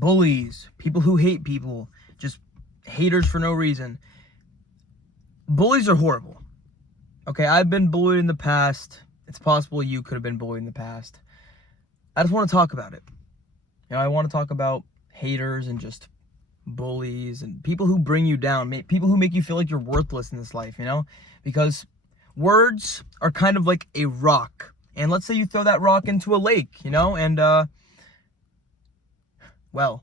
bullies, people who hate people, just haters for no reason. Bullies are horrible. Okay, I've been bullied in the past. It's possible you could have been bullied in the past. I just want to talk about it. I want to talk about haters and just bullies and people who bring you down, people who make you feel like you're worthless in this life, because words are kind of like a rock. And let's say you throw that rock into a lake, and well,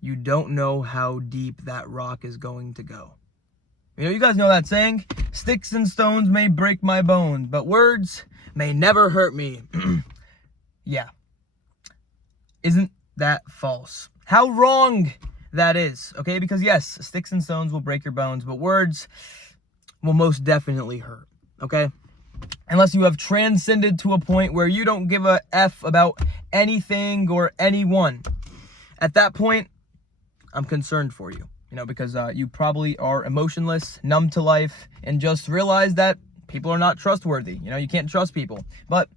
you don't know how deep that rock is going to go. You guys know that saying, sticks and stones may break my bones, but words may never hurt me. Yeah. Isn't that false? How wrong that is, okay? Because yes, sticks and stones will break your bones, but words will most definitely hurt, okay? Unless you have transcended to a point where you don't give a F about anything or anyone. At that point, I'm concerned for you, because you probably are emotionless, numb to life, and just realize that people are not trustworthy. You can't trust people. But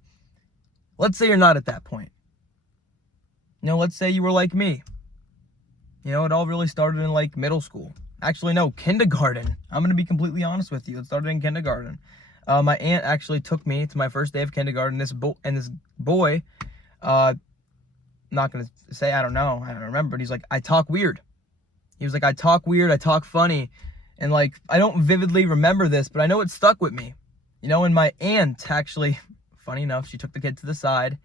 let's say you're not at that point. Let's say you were like me. It all really started in like middle school. Actually, no, kindergarten. I'm going to be completely honest with you. It started in kindergarten. My aunt actually took me to my first day of kindergarten. This boy, not going to say, I don't remember, but he's like, I talk weird. He was like, I talk weird, I talk funny. And like, I don't vividly remember this, but I know it stuck with me. And my aunt actually, funny enough, she took the kid to the side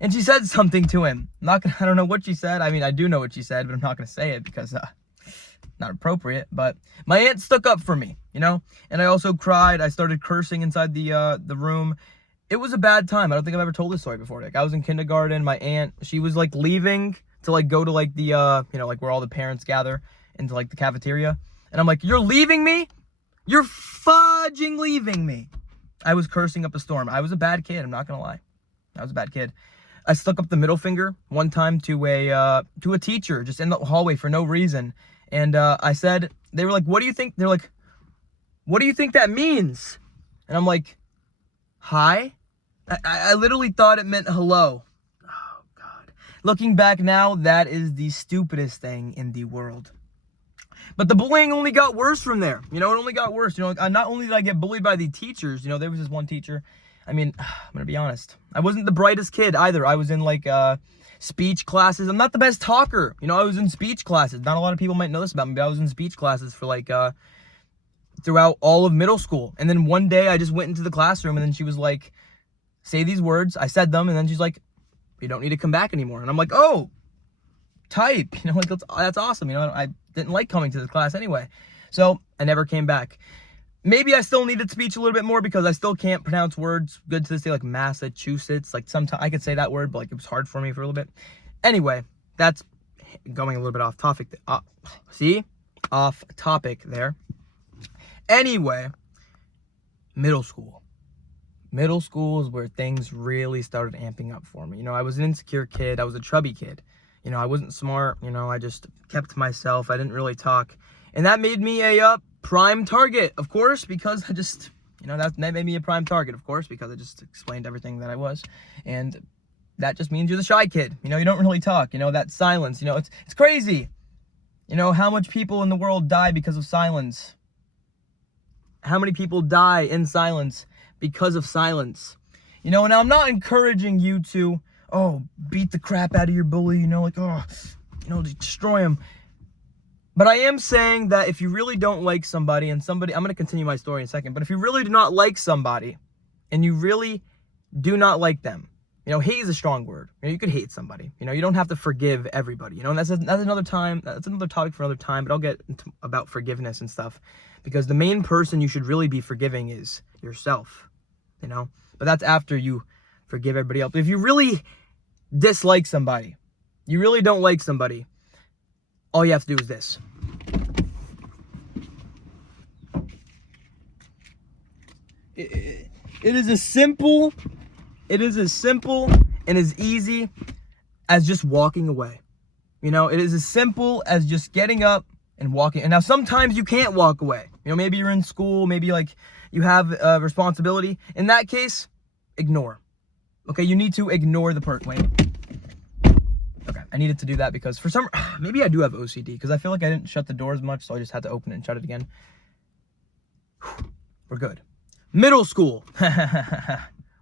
and she said something to him. I don't know what she said. I mean, I do know what she said, but I'm not going to say it because not appropriate. But my aunt stuck up for me, and I also cried. I started cursing inside the room. It was a bad time. I don't think I've ever told this story before. Like, I was in kindergarten. My aunt, she was like leaving to like go to like the like where all the parents gather into like the cafeteria. And I'm like, you're leaving me? You're fudging leaving me. I was cursing up a storm. I was a bad kid. I'm not going to lie. I was a bad kid. I stuck up the middle finger one time to a teacher just in the hallway for no reason. And I said, they were like, what do you think? They're like, what do you think that means? And I'm like, hi? I literally thought it meant hello. Oh, God. Looking back now, that is the stupidest thing in the world. But the bullying only got worse from there. It only got worse. Not only did I get bullied by the teachers, there was this one teacher. I mean, I'm going to be honest. I wasn't the brightest kid either. I was in like speech classes. I'm not the best talker. I was in speech classes. Not a lot of people might know this about me, but I was in speech classes for like throughout all of middle school. And then one day I just went into the classroom and then she was like, say these words. I said them and then she's like, you don't need to come back anymore. And I'm like, oh, type. Like that's awesome. I didn't like coming to this class anyway. So I never came back. Maybe I still needed speech a little bit more because I still can't pronounce words good to this day, like Massachusetts. Like sometimes I could say that word, but like it was hard for me for a little bit. Anyway, that's going a little bit off topic. Off topic there. Anyway, middle school. Middle school is where things really started amping up for me. I was an insecure kid. I was a chubby kid. I wasn't smart. I just kept to myself. I didn't really talk. And that made me a prime target, of course, because I just, that made me a prime target, of course, because I just explained everything that I was. And that just means you're the shy kid. You don't really talk. That silence. It's crazy. How much people in the world die because of silence? How many people die in silence because of silence? Now I'm not encouraging you to, beat the crap out of your bully, destroy him. But I am saying that if you really don't like somebody I'm going to continue my story in a second, but if you really do not like somebody and you really do not like them, hate is a strong word. You could hate somebody. You don't have to forgive everybody. And that's another time. That's another topic for another time, but I'll get into about forgiveness and stuff because the main person you should really be forgiving is yourself, but that's after you forgive everybody else. But if you really dislike somebody, you really don't like somebody, all you have to do is this. It is as simple and as easy as just walking away. It is as simple as just getting up and walking. And now sometimes you can't walk away. Maybe you're in school, maybe like you have a responsibility. In that case, ignore. Okay, you need to ignore the person. Wait. Okay, I needed to do that because for some, maybe I do have OCD because I feel like I didn't shut the door as much, so I just had to open it and shut it again. We're good. Middle school.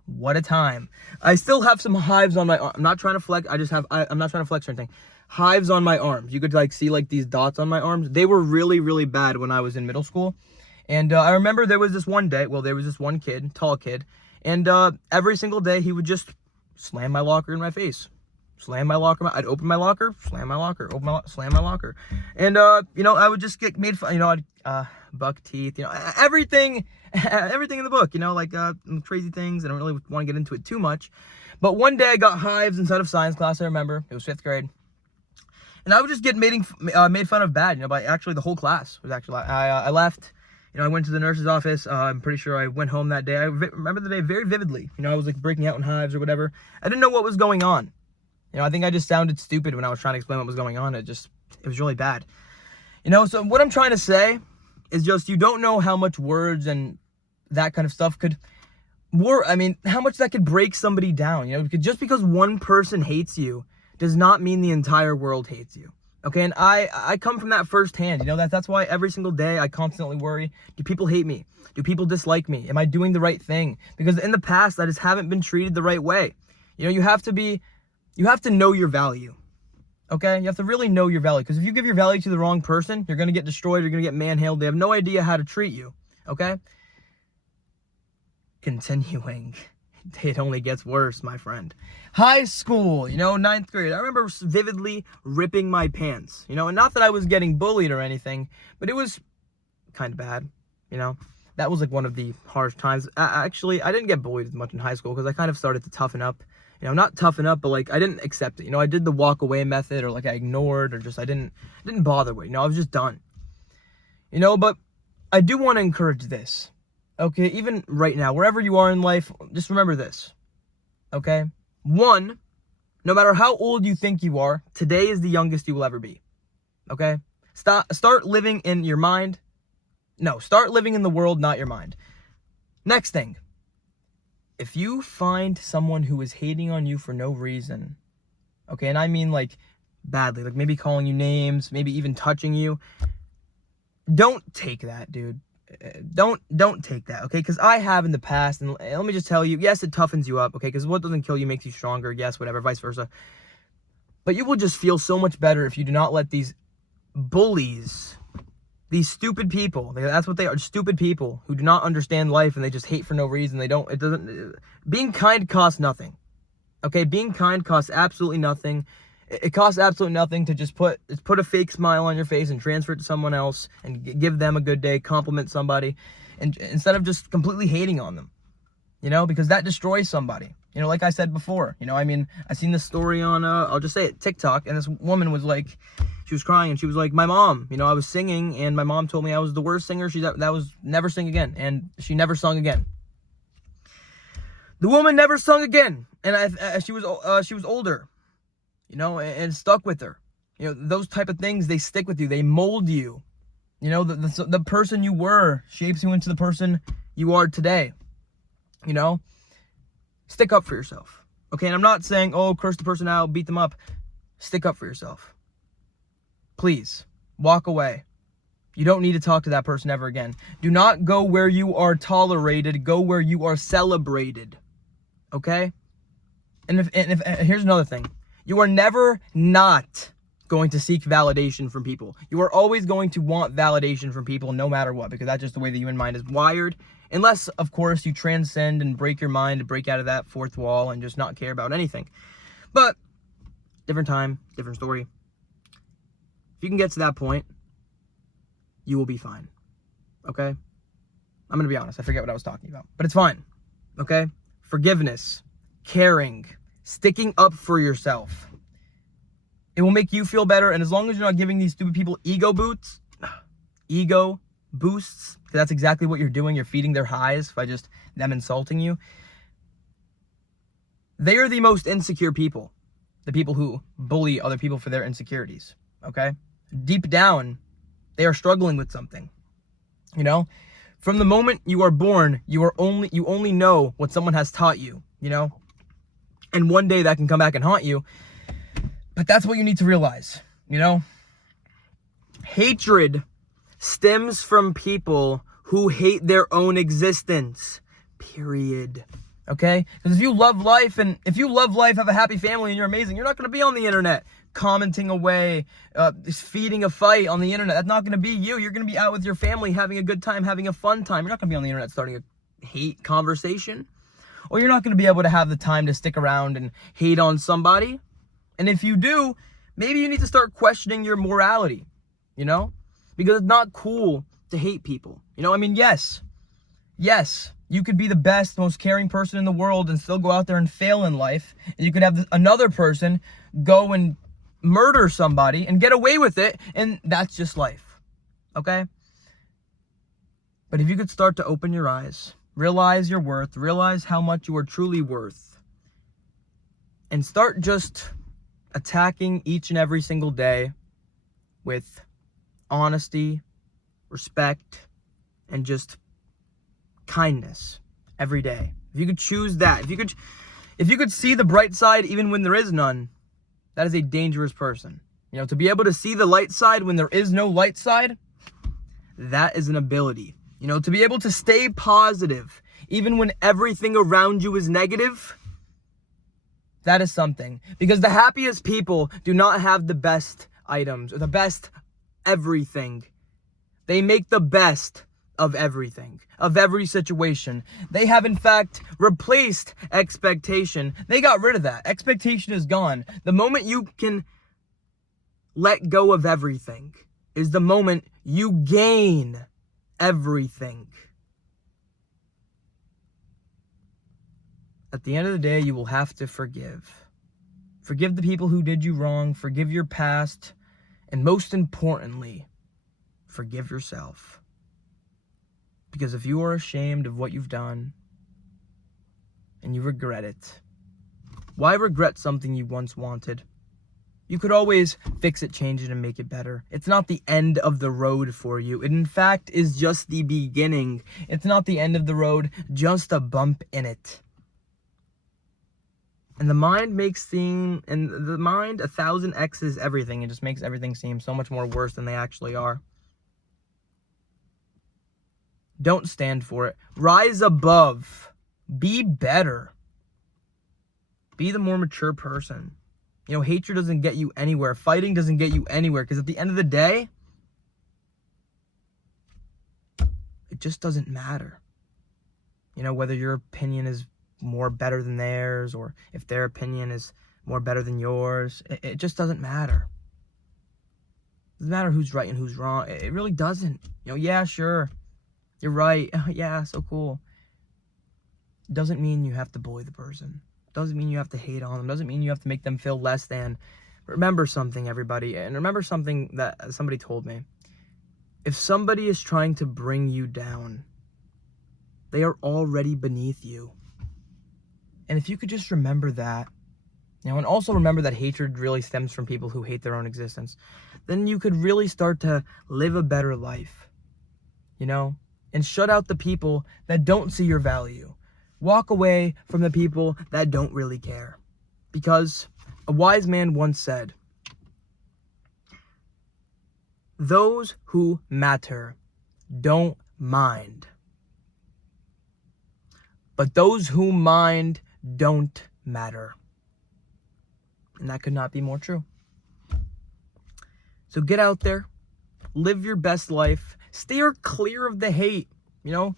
What a time. I still have some hives on my arm. I'm not trying to flex. I'm not trying to flex or anything. Hives on my arms. You could like see like these dots on my arms. They were really, really bad when I was in middle school. And I remember there was this one day, there was this one kid, tall kid, and every single day he would just slam my locker in my face. Slam my locker. I'd open my locker, slam my locker, slam my locker. And, you know, I would just get made fun, you know, I'd buck teeth, you know, everything in the book, you know, like crazy things. I don't really want to get into it too much. But one day I got hives inside of science class, I remember. It was 5th grade. And I would just get made fun of bad, you know, by actually the whole class. Was actually, I left. You know, I went to the nurse's office. I'm pretty sure I went home that day. I remember the day very vividly. You know, I was like breaking out in hives or whatever. I didn't know what was going on. You know, I think I just sounded stupid when I was trying to explain what was going on. It was really bad. You know, so what I'm trying to say is just you don't know how much words and that kind of stuff how much that could break somebody down. You know, because just because one person hates you does not mean the entire world hates you. Okay, and I come from that firsthand. You know, that's why every single day I constantly worry, do people hate me? Do people dislike me? Am I doing the right thing? Because in the past, I just haven't been treated the right way. You know, you have to know your value. Okay? You have to really know your value. Because if you give your value to the wrong person, you're going to get destroyed. You're going to get manhandled. They have no idea how to treat you. Okay? Continuing. It only gets worse, my friend. High school, you know, 9th grade. I remember vividly ripping my pants. You know, and not that I was getting bullied or anything, but it was kind of bad, you know. That was like one of the harsh times. Actually, I didn't get bullied as much in high school because I kind of started to toughen up. You know, not toughen up, but like I didn't accept it. You know, I did the walk away method, or like I ignored, or just I didn't bother with it. You know, I was just done. You know, but I do want to encourage this. Okay, even right now, wherever you are in life, just remember this. Okay? 1, no matter how old you think you are, today is the youngest you will ever be. Okay? Start living in your mind. No, start living in the world, not your mind. Next thing. If you find someone who is hating on you for no reason, okay, and I mean like badly, like maybe calling you names, maybe even touching you, don't take that, dude. Don't take that, okay? Because I have in the past, and let me just tell you, yes, it toughens you up, okay? Because what doesn't kill you makes you stronger, yes, whatever, vice versa. But you will just feel so much better if you do not let these bullies, these stupid people, that's what they are, stupid people who do not understand life and they just hate for no reason. Being kind costs nothing, okay? Being kind costs absolutely nothing. It costs absolutely nothing to just put a fake smile on your face and transfer it to someone else and give them a good day, compliment somebody, and instead of just completely hating on them, you know, because that destroys somebody. You know, like I said before, you know, I mean, I seen this story on, I'll just say it, TikTok, and this woman was like, she was crying, and she was like, my mom, you know, I was singing, and my mom told me I was the worst singer. That was never sing again, and she never sung again. The woman never sung again, and she was older. You know, and stuck with her. You know, those type of things, they stick with you. They mold you. You know, the person you were shapes you into the person you are today. You know, stick up for yourself. Okay, and I'm not saying, oh, curse the person out, beat them up. Stick up for yourself. Please, walk away. You don't need to talk to that person ever again. Do not go where you are tolerated. Go where you are celebrated. Okay? And if here's another thing. You are never not going to seek validation from people. You are always going to want validation from people no matter what, because that's just the way the human mind is wired. Unless, of course, you transcend and break your mind and break out of that fourth wall and just not care about anything. But, different time, different story. If you can get to that point, you will be fine. Okay? I'm going to be honest. I forget what I was talking about. But it's fine. Okay? Forgiveness. Caring. Sticking up for yourself. It will make you feel better. And as long as you're not giving these stupid people ego boosts, because that's exactly what you're doing. You're feeding their highs by just them insulting you. They are the most insecure people. The people who bully other people for their insecurities. Okay? Deep down, they are struggling with something. You know? From the moment you are born, you only know what someone has taught you. You know? And one day that can come back and haunt you. But that's what you need to realize, you know? Hatred stems from people who hate their own existence, period. Okay? Because if you love life, have a happy family, and you're amazing, you're not going to be on the internet commenting away, just feeding a fight on the internet. That's not going to be you. You're going to be out with your family, having a good time, having a fun time. You're not going to be on the internet starting a hate conversation. Or you're not going to be able to have the time to stick around and hate on somebody. And if you do, maybe you need to start questioning your morality, you know? Because it's not cool to hate people. You know, I mean, yes, you could be the best, most caring person in the world and still go out there and fail in life. And you could have another person go and murder somebody and get away with it, and that's just life, okay? But if you could start to open your eyes, realize your worth, realize how much you are truly worth, and start just attacking each and every single day with honesty, respect, and just kindness every day. If you could choose that, if you could see the bright side even when there is none, that is a dangerous person. You know, to be able to see the light side when there is no light side, that is an ability. You know, to be able to stay positive even when everything around you is negative, that is something. Because the happiest people do not have the best items or the best everything. They make the best of everything, of every situation. They have, in fact, replaced expectation. They got rid of that. Expectation is gone. The moment you can let go of everything is the moment you gain everything. At the end of the day, you will have to forgive. Forgive the people who did you wrong. Forgive your past. And most importantly, forgive yourself. Because if you are ashamed of what you've done and you regret it, why regret something you once wanted? You could always fix it, change it, and make it better. It's not the end of the road for you. It, in fact, is just the beginning. It's not the end of the road, just a bump in it. And the mind makes 1,000x's everything. It just makes everything seem so much more worse than they actually are. Don't stand for it. Rise above. Be better. Be the more mature person. You know, hatred doesn't get you anywhere. Fighting doesn't get you anywhere. Because at the end of the day, it just doesn't matter. You know, whether your opinion is more better than theirs, or if their opinion is more better than yours, it just doesn't matter. It doesn't matter who's right and who's wrong. It really doesn't. You know, yeah, sure, you're right. Yeah, so cool. Doesn't mean you have to bully the person. Doesn't mean you have to hate on them. Doesn't mean you have to make them feel less than. Remember something, everybody, and remember something that somebody told me. If somebody is trying to bring you down, they are already beneath you. And if you could just remember that, you know, and also remember that hatred really stems from people who hate their own existence, then you could really start to live a better life, you know, and shut out the people that don't see your value. Walk away from the people that don't really care. Because a wise man once said, those who matter don't mind, but those who mind don't matter. And that could not be more true. So get out there, live your best life, steer clear of the hate, you know,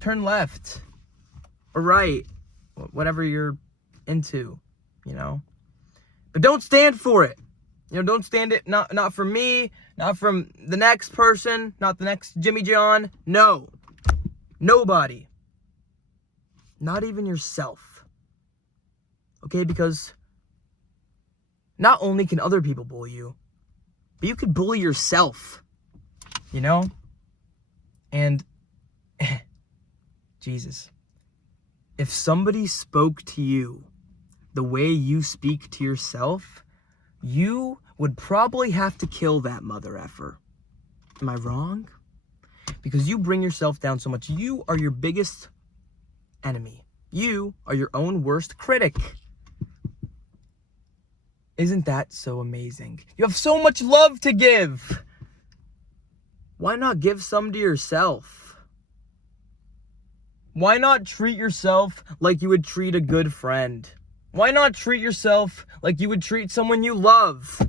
turn left or right, whatever you're into, you know, but don't stand for it. You know, don't stand it, not from me, not from the next person, not the next Jimmy John. No, nobody, not even yourself. Okay, because not only can other people bully you, but you could bully yourself, you know? And, Jesus, if somebody spoke to you the way you speak to yourself, you would probably have to kill that mother effer. Am I wrong? Because you bring yourself down so much. You are your biggest enemy. You are your own worst critic. Isn't that so amazing? You have so much love to give. Why not give some to yourself? Why not treat yourself like you would treat a good friend? Why not treat yourself like you would treat someone you love?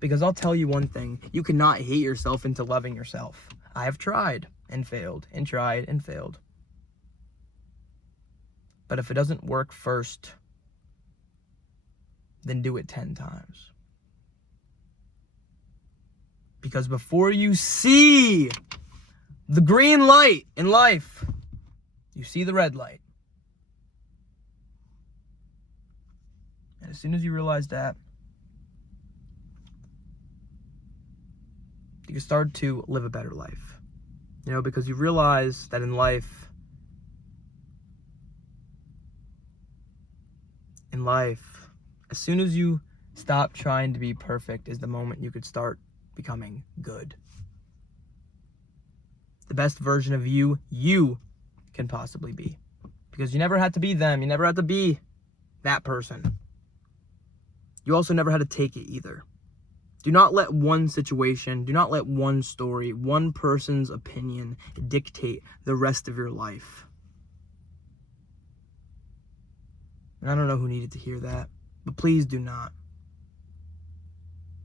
Because I'll tell you one thing, you cannot hate yourself into loving yourself. I have tried and failed and tried and failed. But if it doesn't work first, then do it 10 times. Because before you see the green light in life, you see the red light. And as soon as you realize that, you can start to live a better life. You know, because you realize that in life, as soon as you stop trying to be perfect is the moment you could start becoming good. The best version of you can possibly be. Because you never had to be them. You never had to be that person. You also never had to take it either. Do not let one situation, do not let one story, one person's opinion dictate the rest of your life. And I don't know who needed to hear that, but please do not.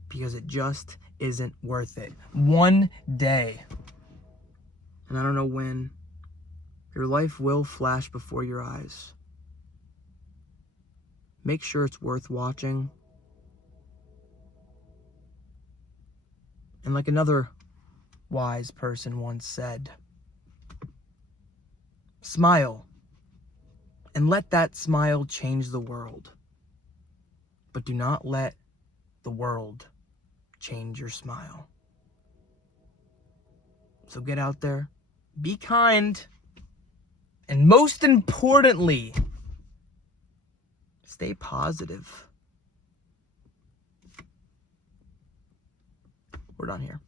Because it just isn't worth it. One day, and I don't know when, your life will flash before your eyes. Make sure it's worth watching. And like another wise person once said, smile, and let that smile change the world. But do not let the world change your smile. So get out there, be kind, and most importantly, stay positive. We're done here.